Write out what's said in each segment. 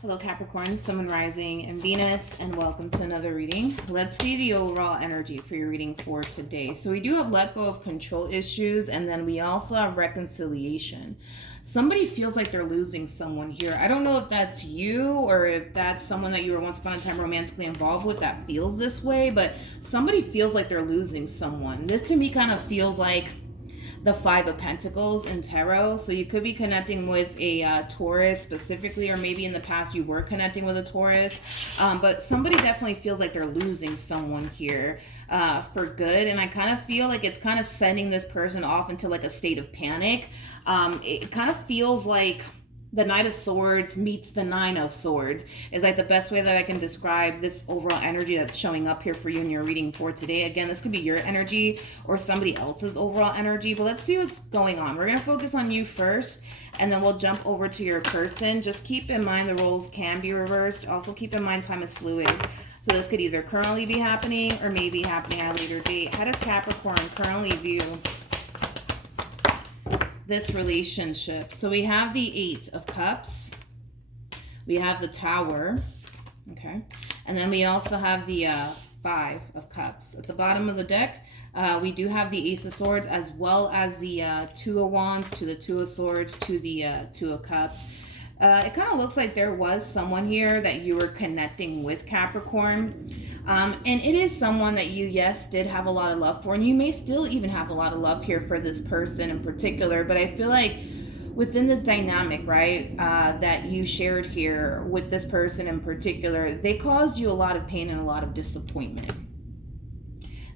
Hello Capricorn, Sun, Rising, and Venus, and welcome to another reading. Let's see the overall energy for your reading for today. So we do have let go of control issues, and then we also have reconciliation. Somebody feels like they're losing someone here. I don't know if that's you or if that's someone that you were once upon a time romantically involved with that feels this way, but somebody feels like they're losing someone. This to me kind of feels like the Five of Pentacles in tarot. So you could be connecting with a Taurus specifically, or maybe in the past you were connecting with a Taurus. But somebody definitely feels like they're losing someone here for good. And I kind of feel like it's kind of sending this person off into like a state of panic. It kind of feels like the Knight of Swords meets the Nine of Swords is like the best way that I can describe this overall energy that's showing up here for you in your reading for today. Again, this could be your energy or somebody else's overall energy, but let's see what's going on. We're going to focus on you first, and then we'll jump over to your person. Just keep in mind the roles can be reversed. Also keep in mind time is fluid. So this could either currently be happening or maybe happening at a later date. How does Capricorn currently view this relationship? So we have the Eight of Cups, we have the Tower, okay, and then we also have the Five of Cups. At the bottom of the deck, we do have the Ace of Swords, as well as the Two of Wands to the Two of Swords to the Two of Cups. It kind of looks like there was someone here that you were connecting with, Capricorn. And it is someone that you, yes, did have a lot of love for. And you may still even have a lot of love here for this person in particular. But I feel like within this dynamic, right, that you shared here with this person in particular, they caused you a lot of pain and a lot of disappointment.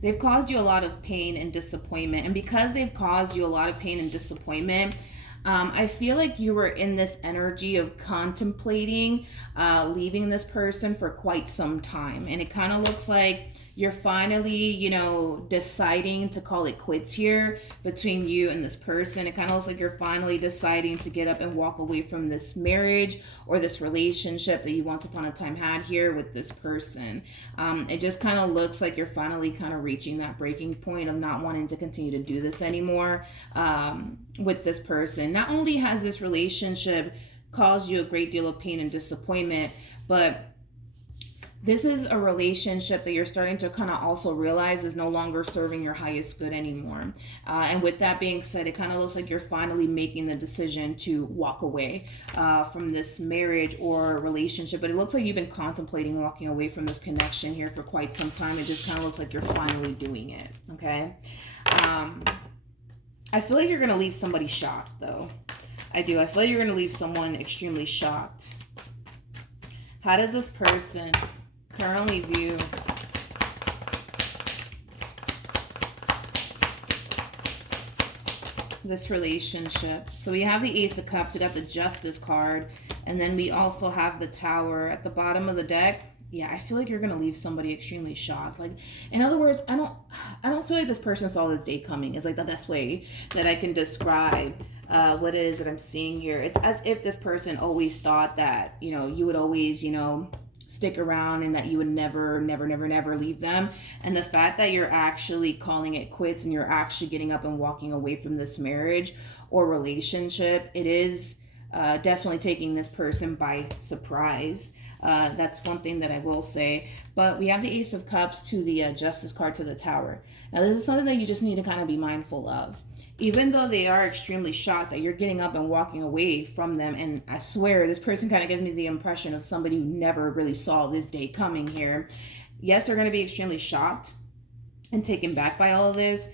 They've caused you a lot of pain and disappointment. And because they've caused you a lot of pain and disappointment, I feel like you were in this energy of contemplating leaving this person for quite some time. And it kind of looks like you're finally, you know, deciding to call it quits here between you and this person. It kind of looks like you're finally deciding to get up and walk away from this marriage or this relationship that you once upon a time had here with this person. It just kind of looks like you're finally kind of reaching that breaking point of not wanting to continue to do this anymore with this person. Not only has this relationship caused you a great deal of pain and disappointment, but this is a relationship that you're starting to kind of also realize is no longer serving your highest good anymore. And with that being said, it kind of looks like you're finally making the decision to walk away from this marriage or relationship. But it looks like you've been contemplating walking away from this connection here for quite some time. It just kind of looks like you're finally doing it, okay? I feel like you're going to leave somebody shocked, though. I do. I feel like you're going to leave someone extremely shocked. How does this person currently view this relationship? So we have the Ace of Cups, we got the Justice card, and then we also have the Tower at the bottom of the deck. Yeah, I feel like you're gonna leave somebody extremely shocked. Like, in other words, I don't feel like this person saw this day coming. Is like the best way that I can describe what it is that I'm seeing here. It's as if this person always thought that, you know, you would always, you know, stick around and that you would never leave them. And the fact that you're actually calling it quits and you're actually getting up and walking away from this marriage or relationship, it is definitely taking this person by surprise. That's one thing that I will say. But we have the Ace of Cups to the Justice card to the Tower. Now this is something that you just need to kind of be mindful of. Even though they are extremely shocked that you're getting up and walking away from them, and I swear this person kind of gives me the impression of somebody who never really saw this day coming here. Yes, they're going to be extremely shocked and taken back by all of this,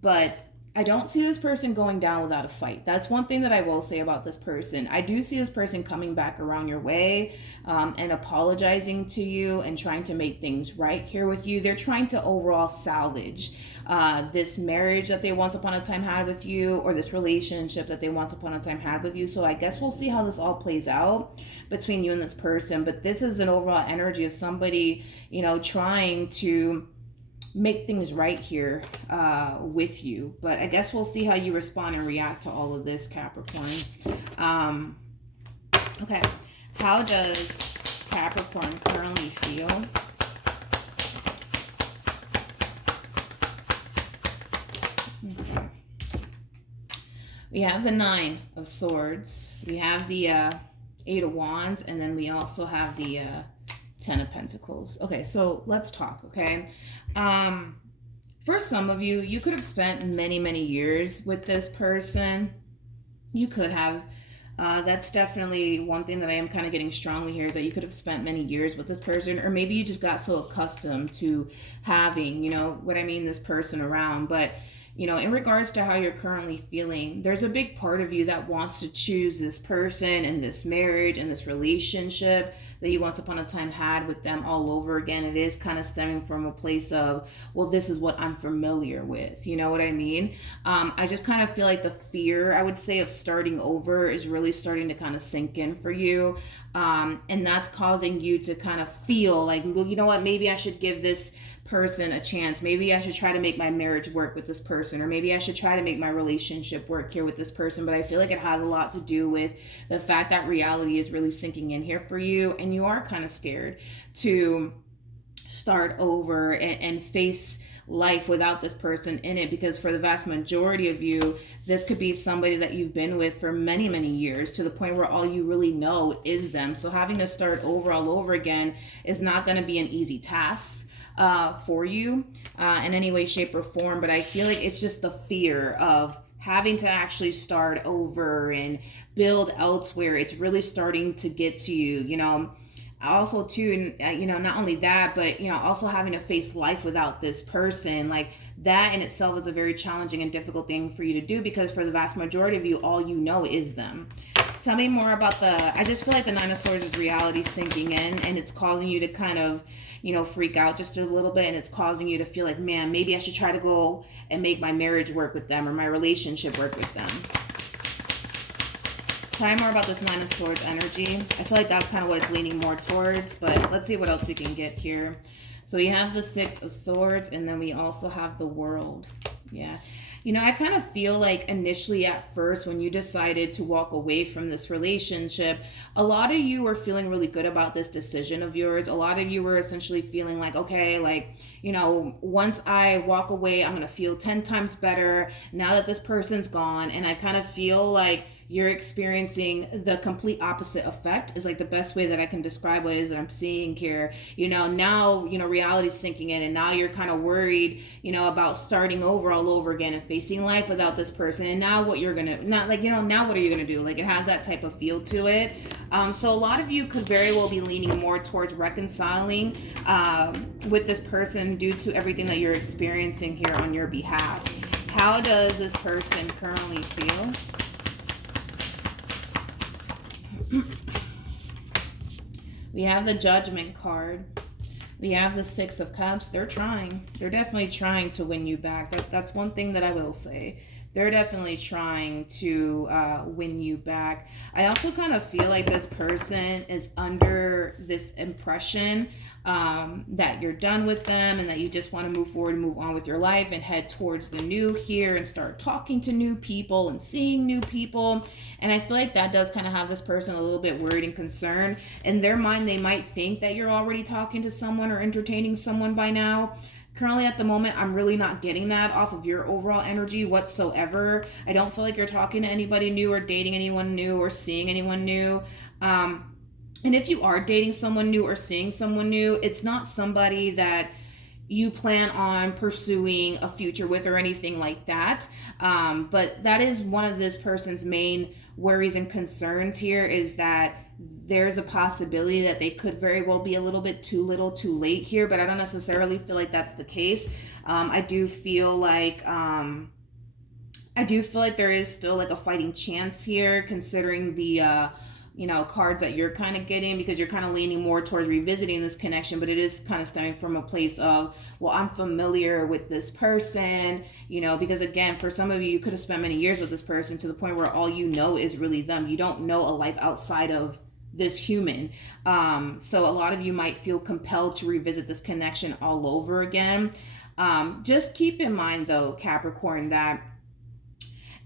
but I don't see this person going down without a fight. That's one thing that I will say about this person. I do see this person coming back around your way and apologizing to you and trying to make things right here with you. They're trying to overall salvage this marriage that they once upon a time had with you, or this relationship that they once upon a time had with you. So I guess we'll see how this all plays out between you and this person. But this is an overall energy of somebody, you know, trying to make things right here with you. But I guess we'll see how you respond and react to all of this, Capricorn. Okay, how does Capricorn currently feel We have the Nine of Swords. We have the Eight of Wands, and then we also have the Ten of Pentacles. Okay, so let's talk, okay? For some of you, you could have spent many, many years with this person. You could have. That's definitely one thing that I am kind of getting strongly here, is that you could have spent many years with this person, or maybe you just got so accustomed to having, you know what I mean, this person around. But you know, in regards to how you're currently feeling, there's a big part of you that wants to choose this person and this marriage and this relationship that you once upon a time had with them all over again. It is kind of stemming from a place of, well, this is what I'm familiar with. You know what I mean? I just kind of feel like the fear, I would say, of starting over is really starting to kind of sink in for you. And that's causing you to kind of feel like, well, you know what, maybe I should give this person a chance. Maybe I should try to make my marriage work with this person, or maybe I should try to make my relationship work here with this person. But I feel like it has a lot to do with the fact that reality is really sinking in here for you, and you are kind of scared to start over and face life without this person in it, because for the vast majority of you, this could be somebody that you've been with for many, many years, to the point where all you really know is them. So having to start over all over again is not going to be an easy task for you in any way, shape, or form. But I feel like it's just the fear of having to actually start over and build elsewhere. It's really starting to get to you, you know. Also too, you know, not only that, but you know, also having to face life without this person, like that in itself is a very challenging and difficult thing for you to do, because for the vast majority of you, all you know is them. Tell me more about I just feel like the Nine of Swords is reality sinking in, and it's causing you to kind of, you know, freak out just a little bit, and it's causing you to feel like, man, maybe I should try to go and make my marriage work with them, or my relationship work with them. Tell me more about this Nine of Swords energy. I feel like that's kind of what it's leaning more towards, but let's see what else we can get here. So we have the Six of Swords, and then we also have the World. Yeah. You know, I kind of feel like initially at first, when you decided to walk away from this relationship, a lot of you were feeling really good about this decision of yours. A lot of you were essentially feeling like, okay, like, you know, once I walk away, I'm going to feel 10 times better now that this person's gone. And I kind of feel like you're experiencing the complete opposite effect, is like the best way that I can describe what it is that I'm seeing here. You know, now, you know, reality's sinking in, and now you're kind of worried, you know, about starting over all over again and facing life without this person. And now what you're gonna, not like, you know, now what are you gonna do? Like, it has that type of feel to it. So a lot of you could very well be leaning more towards reconciling with this person due to everything that you're experiencing here on your behalf. How does this person currently feel? We have the Judgment card. We have the Six of Cups. They're trying. They're definitely trying to win you back. That's one thing that I will say. They're definitely trying to win you back. I also kind of feel like this person is under this impression that you're done with them, and that you just want to move forward and move on with your life and head towards the new here and start talking to new people and seeing new people. And I feel like that does kind of have this person a little bit worried and concerned. In their mind, they might think that you're already talking to someone or entertaining someone by now. Currently at the moment, I'm really not getting that off of your overall energy whatsoever. I don't feel like you're talking to anybody new or dating anyone new or seeing anyone new. And if you are dating someone new or seeing someone new, it's not somebody that you plan on pursuing a future with or anything like that. But that is one of this person's main worries and concerns here, is that there's a possibility that they could very well be a little bit too little too late here, but I don't necessarily feel like that's the case. I do feel like there is still like a fighting chance here, considering the you know, cards that you're kind of getting, because you're kind of leaning more towards revisiting this connection. But it is kind of stemming from a place of, well, I'm familiar with this person, you know, because again, for some of you, you could have spent many years with this person to the point where all you know is really them. You don't know a life outside of this human. So a lot of you might feel compelled to revisit this connection all over again. Just keep in mind though, Capricorn, that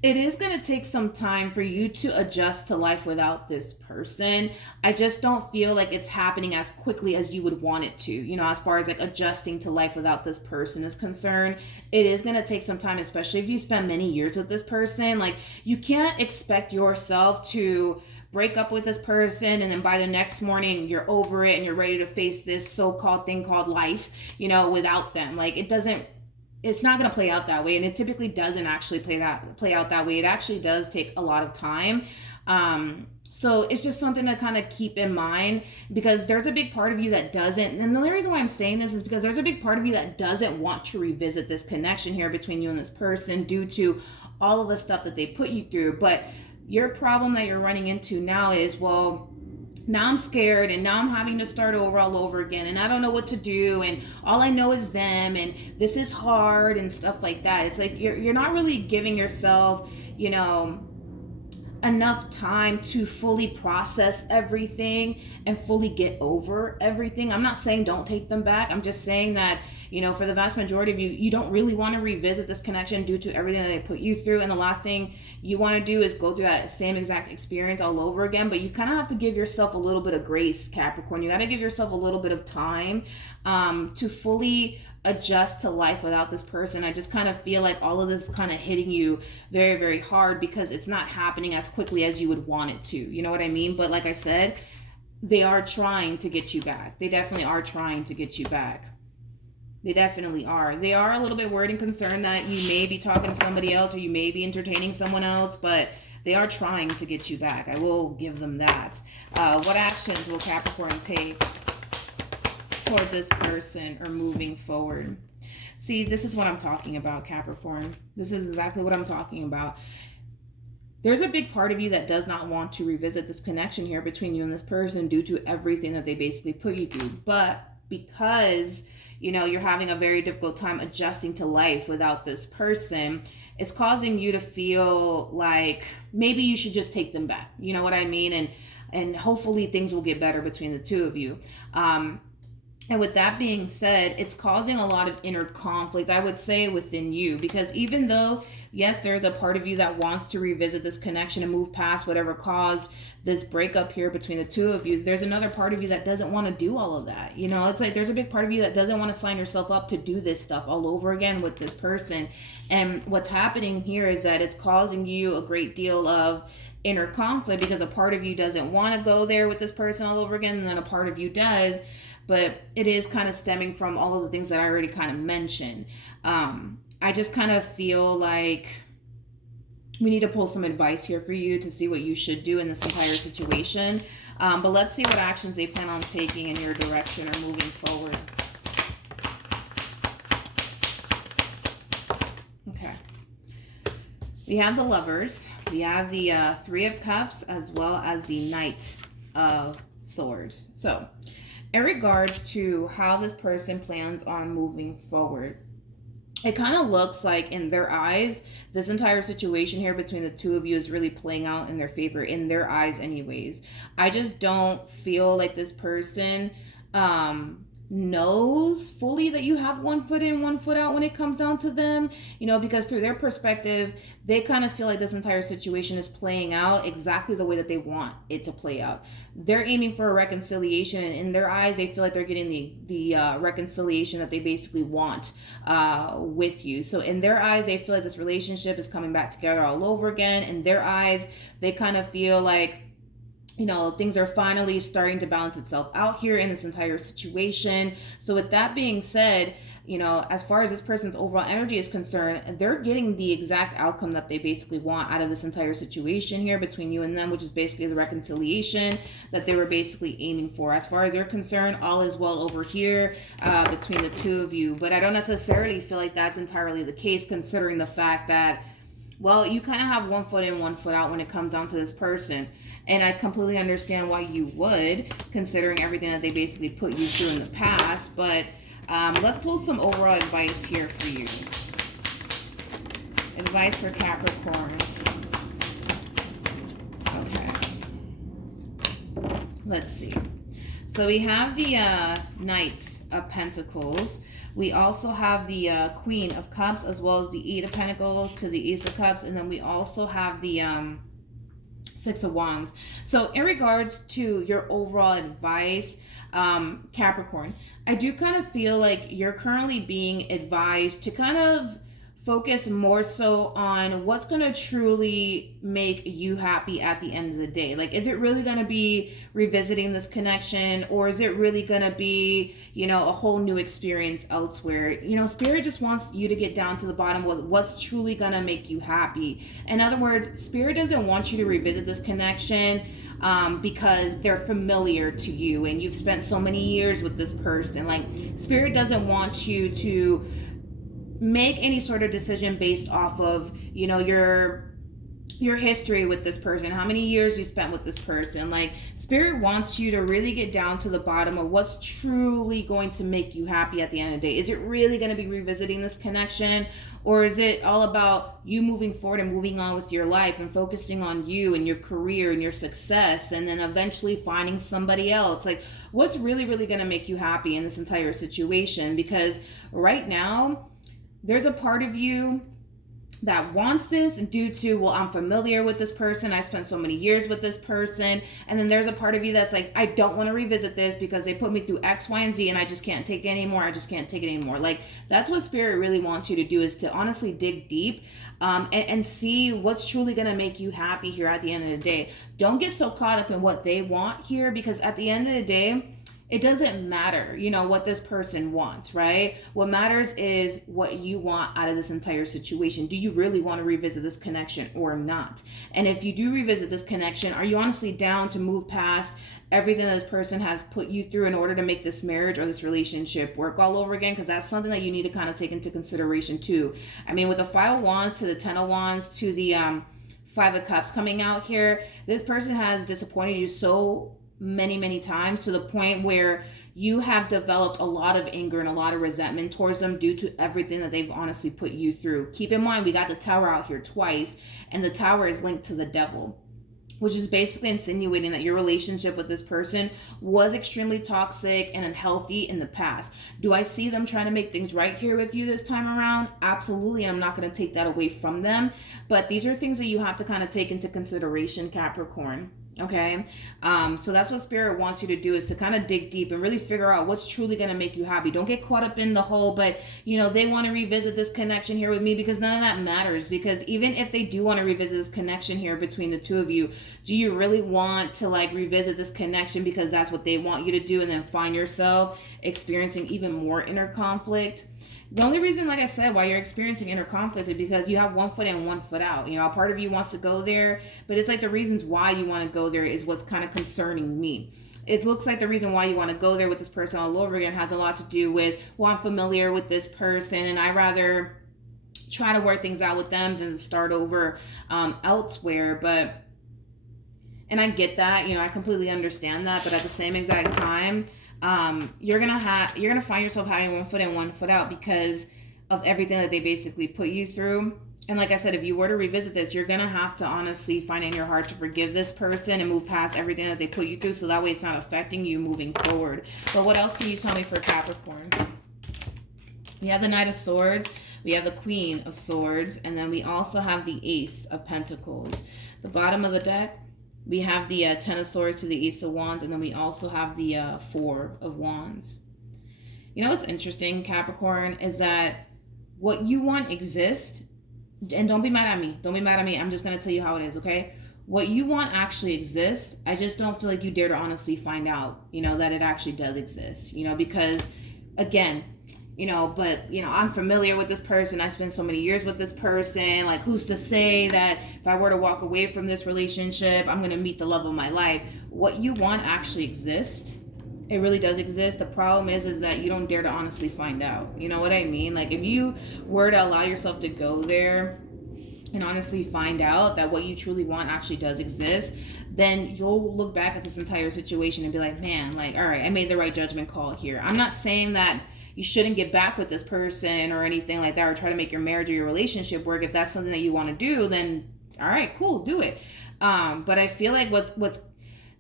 it is going to take some time for you to adjust to life without this person. I just don't feel like it's happening as quickly as you would want it to, you know, as far as like adjusting to life without this person is concerned. It is going to take some time, especially if you spend many years with this person. Like, you can't expect yourself to break up with this person and then by the next morning you're over it and you're ready to face this so-called thing called life, you know, without them. Like it's not going to play out that way, and it typically doesn't actually play out that way. It actually does take a lot of time. So it's just something to kind of keep in mind, because there's a big part of you that doesn't, and the only reason why I'm saying this is because there's a big part of you that doesn't want to revisit this connection here between you and this person due to all of the stuff that they put you through. But your problem that you're running into now is, well, now I'm scared and now I'm having to start over all over again and I don't know what to do and all I know is them and this is hard and stuff like that. It's like you're not really giving yourself, you know, enough time to fully process everything and fully get over everything. I'm not saying don't take them back. I'm just saying that, you know, for the vast majority of you, you don't really want to revisit this connection due to everything that they put you through. And the last thing you want to do is go through that same exact experience all over again. But you kind of have to give yourself a little bit of grace, Capricorn. You got to give yourself a little bit of time to fully adjust to life without this person. I just kind of feel like all of this is kind of hitting you very, very hard because it's not happening as quickly as you would want it to. You know what I mean? But like I said, they are trying to get you back. They definitely are trying to get you back. They definitely are. They are a little bit worried and concerned that you may be talking to somebody else or you may be entertaining someone else, but they are trying to get you back. I will give them that. What actions will Capricorn take towards this person or moving forward? See, this is what I'm talking about, Capricorn. This is exactly what I'm talking about. There's a big part of you that does not want to revisit this connection here between you and this person due to everything that they basically put you through. But because, you know, you're having a very difficult time adjusting to life without this person, it's causing you to feel like maybe you should just take them back. You know what I mean? And hopefully things will get better between the two of you. And with that being said, it's causing a lot of inner conflict, I would say, within you. Because even though, yes, there's a part of you that wants to revisit this connection and move past whatever caused this breakup here between the two of you, there's another part of you that doesn't want to do all of that. You know, it's like there's a big part of you that doesn't want to sign yourself up to do this stuff all over again with this person. And what's happening here is that it's causing you a great deal of inner conflict because a part of you doesn't want to go there with this person all over again, and then a part of you does. But it is kind of stemming from all of the things that I already kind of mentioned. I just kind of feel like we need to pull some advice here for you to see what you should do in this entire situation. But let's see what actions they plan on taking in your direction or moving forward. Okay. We have the Lovers. We have the Three of Cups as well as the Knight of Swords. So, in regards to how this person plans on moving forward, it kind of looks like in their eyes, this entire situation here between the two of you is really playing out in their favor, in their eyes anyways. I just don't feel like this person knows fully that you have one foot in, one foot out when it comes down to them, you know, because through their perspective, they kind of feel like this entire situation is playing out exactly the way that they want it to play out. They're aiming for a reconciliation, and in their eyes, they feel like they're getting the reconciliation that they basically want with you. So in their eyes, they feel like this relationship is coming back together all over again. In their eyes, they kind of feel like, you know, things are finally starting to balance itself out here in this entire situation. So with that being said, you know, as far as this person's overall energy is concerned, they're getting the exact outcome that they basically want out of this entire situation here between you and them, which is basically the reconciliation that they were basically aiming for. As far as they're concerned, all is well over here between the two of you. But I don't necessarily feel like that's entirely the case, considering the fact that, well, you kind of have one foot in, one foot out when it comes down to this person. And I completely understand why you would, considering everything that they basically put you through in the past. But let's pull some overall advice here for you. Advice for Capricorn. Okay. Let's see. So we have the Knight of Pentacles. We also have the Queen of Cups, as well as the Eight of Pentacles to the Ace of Cups. And then we also have the Six of Wands. So in regards to your overall advice, Capricorn, I do kind of feel like you're currently being advised to kind of focus more so on what's going to truly make you happy at the end of the day. Like, is it really going to be revisiting this connection, or is it really going to be, you know, a whole new experience elsewhere? You know, Spirit just wants you to get down to the bottom of what's truly going to make you happy. In other words, Spirit doesn't want you to revisit this connection because they're familiar to you and you've spent so many years with this person. Like, Spirit doesn't want you to make any sort of decision based off of, you know, your history with this person, how many years you spent with this person. Like, Spirit wants you to really get down to the bottom of what's truly going to make you happy at the end of the day. Is it really going to be revisiting this connection, or is it all about you moving forward and moving on with your life and focusing on you and your career and your success, and then eventually finding somebody else? Like, what's really going to make you happy in this entire situation? Because right now, there's a part of you that wants this due to, well, I'm familiar with this person, I spent so many years with this person. And then there's a part of you that's like, I don't want to revisit this because they put me through X, Y, and Z, and I just can't take it anymore. I just can't take it anymore. Like, that's what Spirit really wants you to do, is to honestly dig deep and see what's truly going to make you happy here at the end of the day. Don't get so caught up in what they want here, because at the end of the day, it doesn't matter, you know, what this person wants, right? What matters is what you want out of this entire situation. Do you really want to revisit this connection or not? And if you do revisit this connection, are you honestly down to move past everything that this person has put you through in order to make this marriage or this relationship work all over again? Because that's something that you need to kind of take into consideration too. I mean, with the 5 of Wands to the 10 of Wands to the 5 of Cups coming out here, this person has disappointed you so many times, to the point where you have developed a lot of anger and a lot of resentment towards them due to everything that they've honestly put you through. Keep in mind, we got the Tower out here twice, and the Tower is linked to the Devil, which is basically insinuating that your relationship with this person was extremely toxic and unhealthy in the past. Do I see them trying to make things right here with you this time around? Absolutely, and I'm not going to take that away from them. But these are things that you have to kind of take into consideration, Capricorn. Okay, so that's what Spirit wants you to do, is to kind of dig deep and really figure out what's truly going to make you happy. Don't get caught up in the whole, but you know, they want to revisit this connection here with me, because none of that matters. Because even if they do want to revisit this connection here between the two of you, do you really want to like revisit this connection because that's what they want you to do, and then find yourself experiencing even more inner conflict? The only reason, like I said, why you're experiencing inner conflict is because you have one foot in, one foot out. You know, a part of you wants to go there, but it's like the reasons why you want to go there is what's kind of concerning me. It looks like the reason why you want to go there with this person all over again has a lot to do with, well, I'm familiar with this person and I rather try to work things out with them than to start over elsewhere. But, and I get that, you know, I completely understand that, but at the same exact time, you're gonna find yourself having one foot in, one foot out because of everything that they basically put you through. And like I said, if you were to revisit this, you're gonna have to honestly find in your heart to forgive this person and move past everything that they put you through, so that way it's not affecting you moving forward. But what else can you tell me for Capricorn? We have the Knight of Swords, we have the Queen of Swords, and then we also have the Ace of Pentacles. The bottom of the deck, we have the 10 of Swords to the Ace of Wands, and then we also have the 4 of Wands. You know what's interesting, Capricorn, is that what you want exists, and don't be mad at me. Don't be mad at me. I'm just going to tell you how it is, okay? What you want actually exists. I just don't feel like you dare to honestly find out, you know, that it actually does exist, you know, because, again, you know, but, you know, I'm familiar with this person. I spent so many years with this person. Like, who's to say that if I were to walk away from this relationship, I'm going to meet the love of my life? What you want actually exists. It really does exist. The problem is that you don't dare to honestly find out. You know what I mean? Like, if you were to allow yourself to go there and honestly find out that what you truly want actually does exist, then you'll look back at this entire situation and be like, man, like, all right, I made the right judgment call here. I'm not saying that you shouldn't get back with this person or anything like that, or try to make your marriage or your relationship work. If that's something that you want to do, then all right, cool, do it. But I feel like what's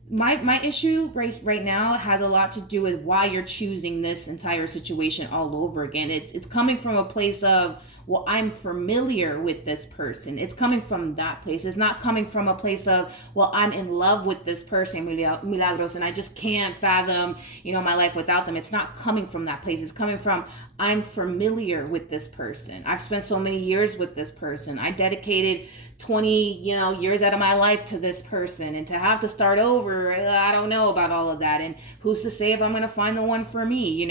my issue right now has a lot to do with why you're choosing this entire situation all over again. It's coming from a place of, well, I'm familiar with this person. It's coming from that place. It's not coming from a place of, well, I'm in love with this person, Milagros, and I just can't fathom, my life without them. It's not coming from that place. It's coming from, I'm familiar with this person. I've spent so many years with this person. I dedicated 20 years out of my life to this person, and to have to start over, I don't know about all of that, and who's to say if I'm going to find the one for me.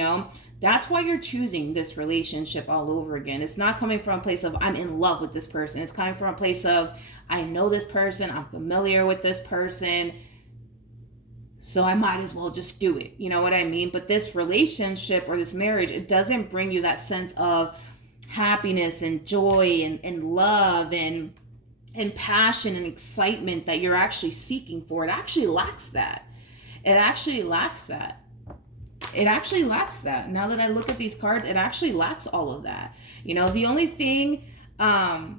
That's why you're choosing this relationship all over again. It's not coming from a place of, I'm in love with this person. It's coming from a place of, I know this person, I'm familiar with this person, so I might as well just do it. You know what I mean? But this relationship or this marriage, it doesn't bring you that sense of happiness and joy and love and passion and excitement that you're actually seeking for. It actually lacks that. Now that I look at these cards, it actually lacks all of that. The only thing that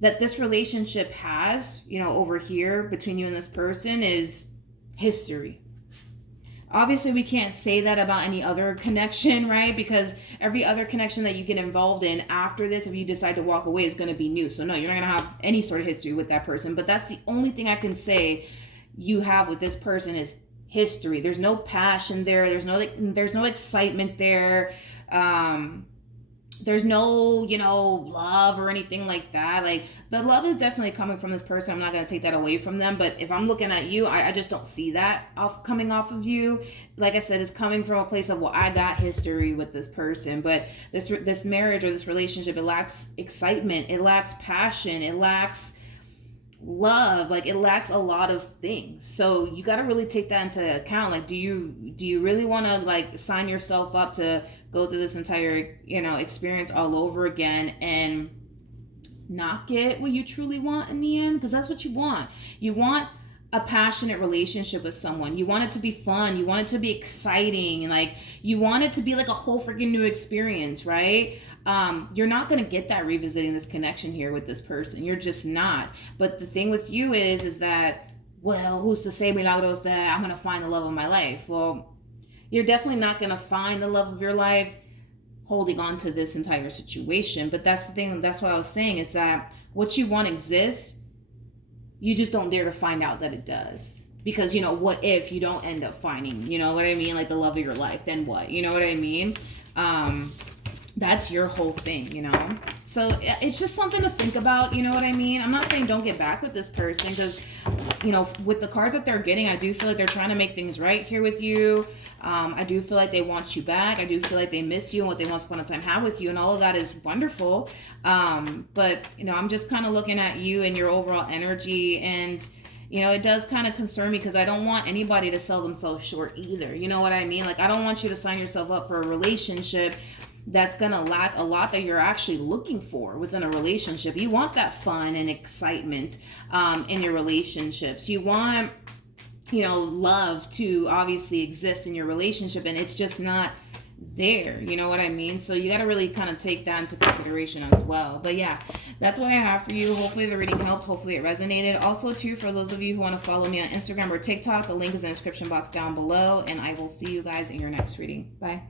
this relationship has, over here between you and this person is history. Obviously, we can't say that about any other connection, right? Because every other connection that you get involved in after this, if you decide to walk away, is going to be new. So no, you're not going to have any sort of history with that person. But that's the only thing I can say you have with this person is history. There's no passion there. There's no excitement there. There's no, love or anything like that. Like, the love is definitely coming from this person. I'm not going to take that away from them. But if I'm looking at you, I just don't see that coming off of you. Like I said, it's coming from a place of, well, I got history with this person. But this marriage or this relationship, it lacks excitement. It lacks passion. It lacks love. Like, it lacks a lot of things. So you got to really take that into account. Like, do you really want to sign yourself up to go through this entire experience all over again and not get what you truly want in the end? Because that's what you want. You want a passionate relationship with someone. You want it to be fun. You want it to be exciting. Like, you want it to be like a whole freaking new experience, right? You're not going to get that revisiting this connection here with this person. You're just not. But the thing with you is that, well, who's to say, Milagros, that I'm going to find the love of my life? Well, you're definitely not going to find the love of your life holding on to this entire situation. But that's the thing. That's what I was saying, is that what you want exists. You just don't dare to find out that it does. Because, what if you don't end up finding, what I mean? Like, the love of your life, then what? You know what I mean? That's your whole thing, So it's just something to think about, you know what I mean? I'm not saying don't get back with this person, because, with the cards that they're getting, I do feel like they're trying to make things right here with you. I do feel like they want you back. I do feel like they miss you and what they once upon a time had with you, and all of that is wonderful. But, I'm just kind of looking at you and your overall energy, and it does kind of concern me, because I don't want anybody to sell themselves short either. You know what I mean? Like, I don't want you to sign yourself up for a relationship that's going to lack a lot that you're actually looking for within a relationship. You want that fun and excitement in your relationships. You want, love to obviously exist in your relationship, and it's just not there. You know what I mean? So you got to really kind of take that into consideration as well. But yeah, that's what I have for you. Hopefully the reading helped. Hopefully it resonated. Also, too, for those of you who want to follow me on Instagram or TikTok, the link is in the description box down below, and I will see you guys in your next reading. Bye.